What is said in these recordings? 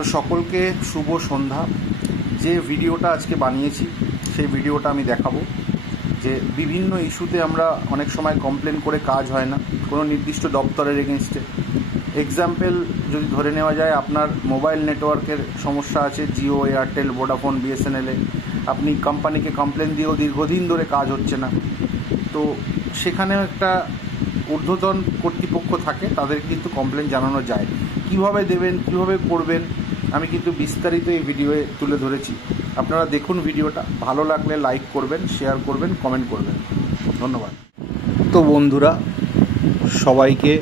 তো সকলকে শুভ সন্ধ্যা। যে ভিডিওটা আজকে বানিয়েছি সেই ভিডিওটা আমি দেখাবো যে বিভিন্ন ইস্যুতে আমরা অনেক সময় কমপ্লেন করে কাজ হয় না কোনো নির্দিষ্ট দপ্তরের এগেনস্টে। এক্সাম্পল যদি ধরে নেওয়া যায়, আপনার মোবাইল নেটওয়ার্কের সমস্যা আছে, জিও, এয়ারটেল, ভোডাফোন, বিএসএনএলে, আপনি কোম্পানিকে কমপ্লেন দিয়েও দীর্ঘদিন ধরে কাজ হচ্ছে না। তো সেখানেও একটা ঊর্ধ্বতন কর্তৃপক্ষ থাকে, তাদের কিন্তু কমপ্লেন জানানো যায়। কিভাবে দেবেন, কিভাবে করবেন, আমি কিন্তু বিস্তারিত এই ভিডিওয়ে তুলে ধরেছি। আপনারা দেখুন ভিডিওটা, ভালো লাগলে লাইক করবেন, শেয়ার করবেন, কমেন্ট করবেন। ধন্যবাদ। তো বন্ধুরা, সবাইকে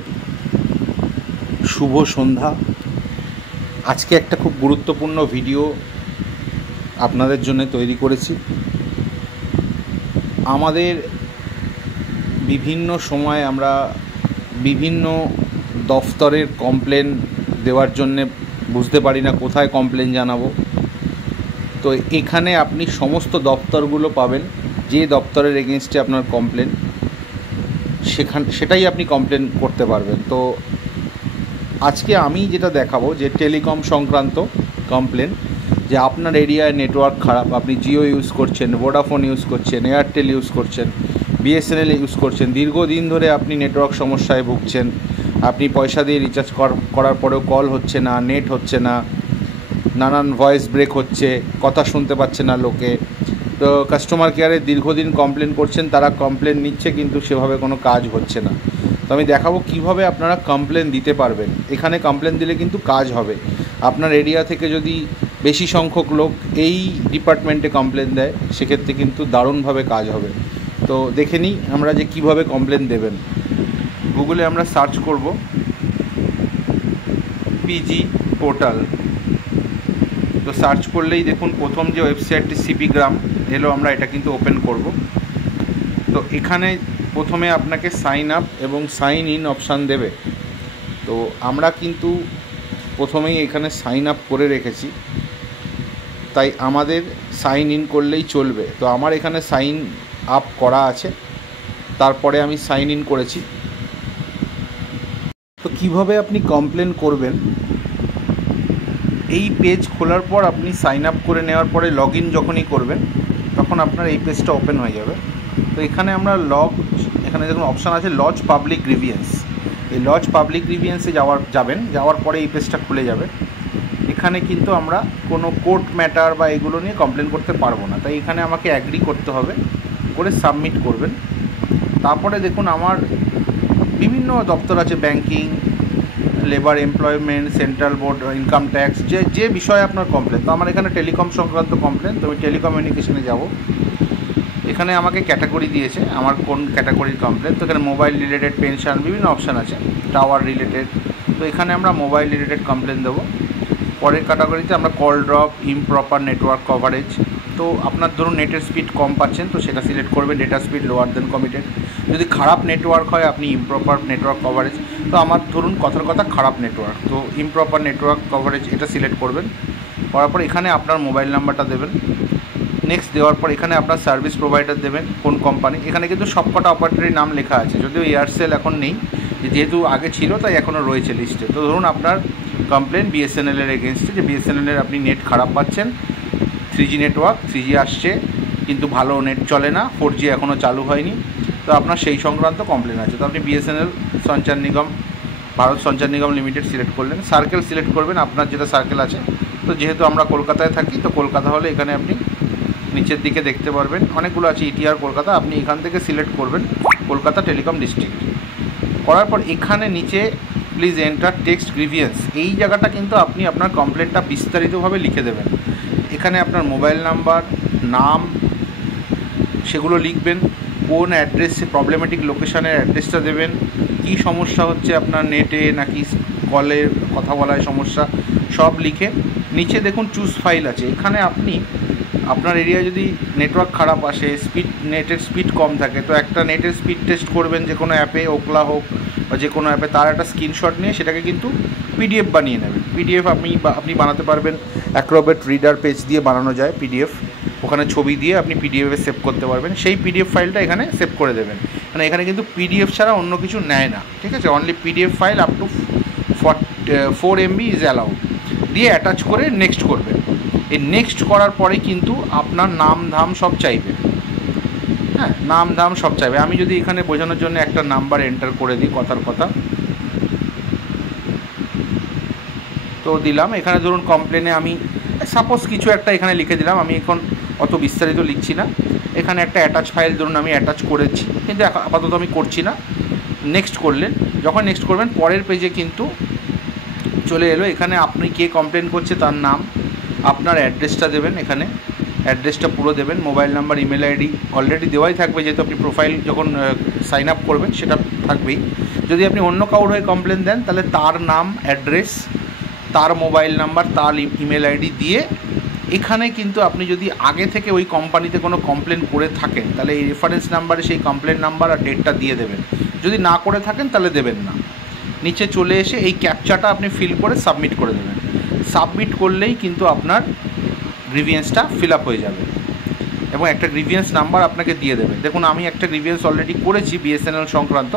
শুভ সন্ধ্যা। আজকে একটা খুব গুরুত্বপূর্ণ ভিডিও আপনাদের জন্য তৈরি করেছি। আমাদের বিভিন্ন সময় আমরা বিভিন্ন দফতরের কমপ্লেন দেওয়ার জন্যে বুঝতে পারি না কোথায় কমপ্লেন জানাবো। তো এখানে আপনি সমস্ত দপ্তরগুলো পাবেন, যে দপ্তরের এগেনস্টে আপনার কমপ্লেন সেটাই আপনি কমপ্লেন করতে পারবেন। তো আজকে আমি যেটা দেখাবো যে টেলিকম সংক্রান্ত কমপ্লেন, যে আপনার এরিয়ায় নেটওয়ার্ক খারাপ, আপনি জিও ইউজ করছেন, ভোডাফোন ইউজ করছেন, এয়ারটেল ইউজ করছেন, বিএসএনএল ইউজ করছেন, দীর্ঘদিন ধরে আপনি নেটওয়ার্ক সমস্যায় ভুগছেন, আপনি পয়সা দিয়ে রিচার্জ করার পরেও কল হচ্ছে না, নেট হচ্ছে না, নানান ভয়েস ব্রেক হচ্ছে, কথা শুনতে পাচ্ছে না লোকে। তো কাস্টমার কেয়ারে দীর্ঘদিন কমপ্লেন করছেন, তারা কমপ্লেন নিচ্ছে কিন্তু সেভাবে কোনো কাজ হচ্ছে না। তো আমি দেখাবো কিভাবে আপনারা কমপ্লেন দিতে পারবেন। এখানে কমপ্লেন দিলে কিন্তু কাজ হবে। আপনার এরিয়া থেকে যদি বেশি সংখ্যক লোক এই ডিপার্টমেন্টে কমপ্লেন দেয়, সেক্ষেত্রে কিন্তু দারুণভাবে কাজ হবে। তো দেখে নিই আমরা যে কিভাবে কমপ্লেন দেবেন। গুগলে আমরা সার্চ করব পিজি পোর্টাল। তো সার্চ করলেই দেখুন প্রথম যে ওয়েবসাইটটি সিপি গ্রাম এলো, আমরা এটা কিন্তু ওপেন করব। তো এখানে প্রথমে আপনাকে সাইন আপ এবং সাইন ইন অপশান দেবে। তো আমরা কিন্তু প্রথমেই এখানে সাইন আপ করে রেখেছি, তাই আমাদের সাইন ইন করলেই চলবে। তো আমার এখানে সাইন আপ করা আছে, তারপরে আমি সাইন ইন করেছি। তো কিভাবে আপনি কমপ্লেন করবেন, এই পেজ খোলার পর আপনি সাইন আপ করে নেওয়ার পরে লগ ইন যখনই করবেন তখন আপনার এই পেজটা ওপেন হয়ে যাবে। তো এখানে আমরা এখানে দেখুন অপশান আছে লজ পাবলিক গ্রিভিয়েন্স। এই লজ পাবলিক গ্রিভিয়েন্সে যাওয়ার পরে এই পেজটা খুলে যাবে। এখানে কিন্তু আমরা কোনো কোর্ট ম্যাটার বা এগুলো নিয়ে কমপ্লেন করতে পারবো না, তাই এখানে আমাকে অ্যাগ্রি করতে হবে, করে সাবমিট করবেন। তারপরে দেখুন আমার বিভিন্ন দপ্তর আছে, banking, labour, employment, central board, income tax, যে বিষয়ে আপনার কমপ্লেন। তো আমার এখানে টেলিকম সংক্রান্ত কমপ্লেন, তো আমি টেলিকমিউনিকেশনে যাব। এখানে আমাকে ক্যাটাগরি দিয়েছে, আমার কোন ক্যাটাগরির কমপ্লেন। তো এখানে মোবাইল রিলেটেড, পেনশন, বিভিন্ন অপশান আছে, টাওয়ার রিলেটেড। তো এখানে আমরা মোবাইল রিলেটেড কমপ্লেন দেবো। পরের ক্যাটাগরিতে আমরা call drop, improper network coverage. তো আপনার ধরুন নেটের স্পিড কম পাচ্ছেন, তো সেটা সিলেক্ট করবেন, ডেটা স্পিড লোয়ার দেন কমিটেড। যদি খারাপ নেটওয়ার্ক হয় আপনি ইমপ্রপার নেটওয়ার্ক কভারেজ। তো আমার ধরুন কথার কথা খারাপ নেটওয়ার্ক, তো ইমপ্রপার নেটওয়ার্ক কভারেজ এটা সিলেক্ট করবেন। করার পর এখানে আপনার মোবাইল নাম্বারটা দেবেন। নেক্সট দেওয়ার পর এখানে আপনার সার্ভিস প্রোভাইডার দেবেন, কোন কোম্পানি। এখানে কিন্তু সবকটা অপারেটরের নাম লেখা আছে, যদিও এয়ারসেল এখন নেই, যেহেতু আগে ছিল তাই এখনও রয়েছে লিস্টে। তো ধরুন আপনার কমপ্লেন বিএসএনএলের এগেনস্টে, যে বিএসএনএলের আপনি নেট খারাপ পাচ্ছেন, 3G নেটওয়ার্ক, 3G আসছে কিন্তু ভালো নেট চলে না, 4G এখনও চালু হয়নি। তো আপনার সেই সংক্রান্ত কমপ্লেন আছে। তো আপনি বিএসএনএল সঞ্চার নিগম, ভারত সঞ্চার নিগম লিমিটেড সিলেক্ট করলেন। সার্কেল সিলেক্ট করবেন আপনার যেটা সার্কেল আছে। তো যেহেতু আমরা কলকাতায় থাকি, তো কলকাতা হলে এখানে আপনি নিচের দিকে দেখতে পারবেন অনেকগুলো আছে, ইটিআর কলকাতা, আপনি এখান থেকে সিলেক্ট করবেন কলকাতা টেলিকম ডিস্ট্রিক্ট। করার পর এখানে নিচে প্লিজ এন্টার টেক্সট গ্রিভিয়েন্স, এই জায়গাটা কিন্তু আপনি আপনার কমপ্লেনটা বিস্তারিতভাবে লিখে দেবেন। এখানে আপনার মোবাইল নাম্বার, নাম, সেগুলো লিখবেন, কোন অ্যাড্রেসে, প্রবলেমেটিক লোকেশানের অ্যাড্রেসটা দেবেন, কি সমস্যা হচ্ছে আপনার নেটে নাকি কলে কথা বলায় সমস্যা, সব লিখে নিচে দেখুন চুজ ফাইল আছে। এখানে আপনি আপনার এরিয়ায় যদি নেটওয়ার্ক খারাপ আসে, নেটের স্পিড কম থাকে, তো একটা নেটের স্পিড টেস্ট করবেন যে কোনো অ্যাপে, ওকলা হোক বা যে কোনো অ্যাপে, তার একটা স্ক্রিনশট নিয়ে সেটাকে কিন্তু পিডিএফ বানিয়ে নেবেন। পিডিএফ আপনি বানাতে পারবেন, অ্যাক্রোবেট রিডার পেজ দিয়ে বানানো যায় পিডিএফ, ওখানে ছবি দিয়ে আপনি পিডিএফে সেভ করতে পারবেন। সেই পিডিএফ ফাইলটা এখানে সেভ করে দেবেন, মানে এখানে কিন্তু পিডিএফ ছাড়া অন্য কিছু নেয় না, ঠিক আছে। Only PDF file up to 4 MB is allowed. দিয়ে অ্যাটাচ করে নেক্সট করবেন। এই নেক্সট করার পরে কিন্তু আপনার নাম ধাম সব চাইবে, হ্যাঁ, নাম ধাম সব চাইবে। আমি যদি এখানে বোঝানোর জন্য একটা নাম্বার এন্টার করে দিই, কথার কথা তো দিলাম। এখানে ধরুন কমপ্লেনে আমি সাপোজ কিছু একটা এখানে লিখে দিলাম, আমি এখন অত বিস্তারিত লিখছি না। এখানে একটা অ্যাটাচ ফাইল ধরুন আমি অ্যাটাচ করেছি, কিন্তু আপাতত আমি করছি না। নেক্সট করলেন, যখন নেক্সট করবেন পরের পেজে কিন্তু চলে এলো। এখানে আপনি কে কমপ্লেন করছে তার নাম, আপনার অ্যাড্রেসটা দেবেন, এখানে অ্যাড্রেসটা পুরো দেবেন, mobile number, email ID already দেওয়াই থাকবে, যেহেতু আপনি প্রোফাইল যখন সাইন আপ করবেন সেটা থাকবেই। যদি আপনি অন্য কারোর হয়ে কমপ্লেন দেন তাহলে তার নাম, অ্যাড্রেস, তার মোবাইল নাম্বার, তার ইমেল আইডি দিয়ে এখানে কিন্তু আপনি যদি আগে থেকে ওই কোম্পানিতে কোনো কমপ্লেন করে থাকেন তাহলে এই রেফারেন্স নাম্বারে সেই কমপ্লেন নাম্বার আর ডেটটা দিয়ে দেবেন। যদি না করে থাকেন তাহলে দেবেন না। নিচে চলে এসে এই ক্যাপচাটা আপনি ফিল করে সাবমিট করে দেবেন। সাবমিট করলেই কিন্তু আপনার গ্রিভিয়েন্সটা ফিল আপ হয়ে যাবে এবং একটা গ্রিভিয়েন্স নাম্বার আপনাকে দিয়ে দেবে। দেখুন আমি একটা গ্রিভিয়েন্স অলরেডি করেছি বিএসএনএল সংক্রান্ত,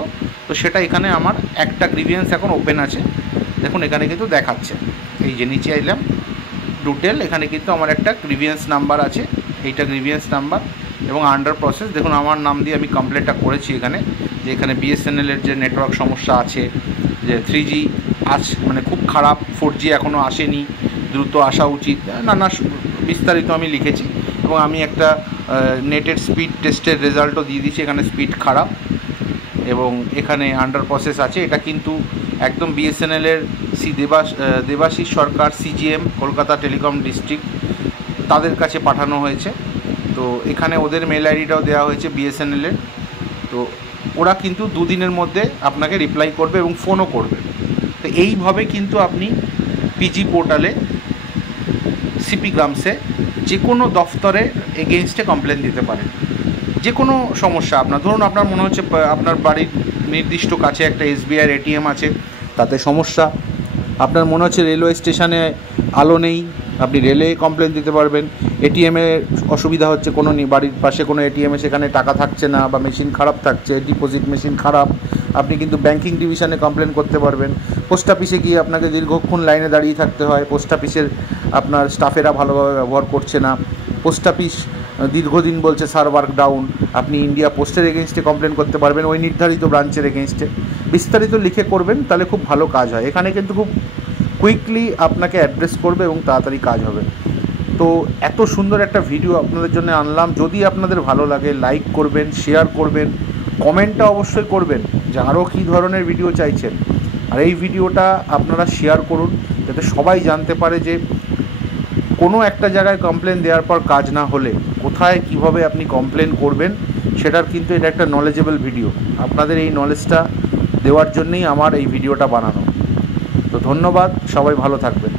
তো সেটা এখানে আমার একটা গ্রিভিয়েন্স এখন ওপেন আছে। দেখুন এখানে কিন্তু দেখাচ্ছে, এই যে নিচে এলাম ডিটেল, এখানে কিন্তু আমার একটা গ্রিভিয়েন্স নাম্বার আছে, এইটা গ্রিভিয়েন্স নাম্বার এবং আন্ডার প্রসেস। দেখুন আমার নাম দিয়ে আমি কমপ্লেনটা করেছি এখানে, যে এখানে বিএসএনএলের যে নেটওয়ার্ক সমস্যা আছে, যে 3G আছে মানে খুব খারাপ, 4G এখনও আসেনি, দ্রুত আসা উচিত, নানা বিস্তারিত আমি লিখেছি। এবং আমি একটা নেটের স্পিড টেস্টের রেজাল্টও দিয়ে দিয়েছি, এখানে স্পিড খারাপ এবং এখানে আন্ডার প্রসেস আছে। এটা কিন্তু একদম বিএসএনএলের দেবাশিস সরকার, সিজিএম, কলকাতা টেলিকম ডিস্ট্রিক্ট, তাদের কাছে পাঠানো হয়েছে। তো এখানে ওদের মেল আইডিটাও দেওয়া হয়েছে বিএসএনএলের। তো ওরা কিন্তু দুদিনের মধ্যে আপনাকে রিপ্লাই করবে এবং ফোনও করবে। তো এইভাবে কিন্তু আপনি পিজি পোর্টালে, সিপি গ্রামসে যে কোনো দফতরে এগেইনস্টে কমপ্লেন দিতে পারেন। যে কোনো সমস্যা আপনার, ধরুন আপনার মনে হচ্ছে আপনার বাড়ির নির্দিষ্ট কাছে একটা এসবিআইয়ের এটিএম আছে, তাতে সমস্যা। আপনার মনে হচ্ছে রেলওয়ে স্টেশনে আলো নেই, আপনি রেলে কমপ্লেন দিতে পারবেন। এটিএমের অসুবিধা হচ্ছে, কোনো বাড়ির পাশে কোনো এটিএমে সেখানে টাকা থাকছে না বা মেশিন খারাপ থাকছে, ডিপোজিট মেশিন খারাপ, আপনি কিন্তু ব্যাংকিং ডিভিশনে কমপ্লেন করতে পারবেন। পোস্ট অফিসে গিয়ে আপনাকে দীর্ঘক্ষণ লাইনে দাঁড়িয়ে থাকতে হয়, পোস্ট অফিসের আপনার স্টাফেরা ভালোভাবে ব্যবহার করছে না, পোস্ট অফিস দীর্ঘদিন বলছে সার্ভার ডাউন, আপনি ইন্ডিয়া পোস্টের এগেনস্টে কমপ্লেন করতে পারবেন, ওই নির্ধারিত ব্রাঞ্চের এগেনস্টে। বিস্তারিত লিখে করবেন, তাহলে খুব ভালো কাজ হয়। এখানে কিন্তু খুব কুইকলি আপনাকে অ্যাড্রেস করবে এবং তাড়াতাড়ি কাজ হবে। তো এত সুন্দর একটা ভিডিও আপনাদের জন্য আনলাম। যদি আপনাদের ভালো লাগে লাইক করবেন, শেয়ার করবেন, কমেন্টটা অবশ্যই করবেন যে আরও কী ধরনের ভিডিও চাইছেন। আর এই ভিডিওটা আপনারা শেয়ার করুন যাতে সবাই জানতে পারে যে কোনো একটা জায়গায় কমপ্লেন দেওয়ার পর কাজ না হলে কোথায় কিভাবে আপনি কমপ্লেন করবেন, সেটার কিন্তু এটা একটা নলেজেবল ভিডিও। আপনাদের এই নলেজটা দেওয়ার জন্যই আমার এই ভিডিওটা বানানো। তো ধন্যবাদ, সবাই ভালো থাকবেন।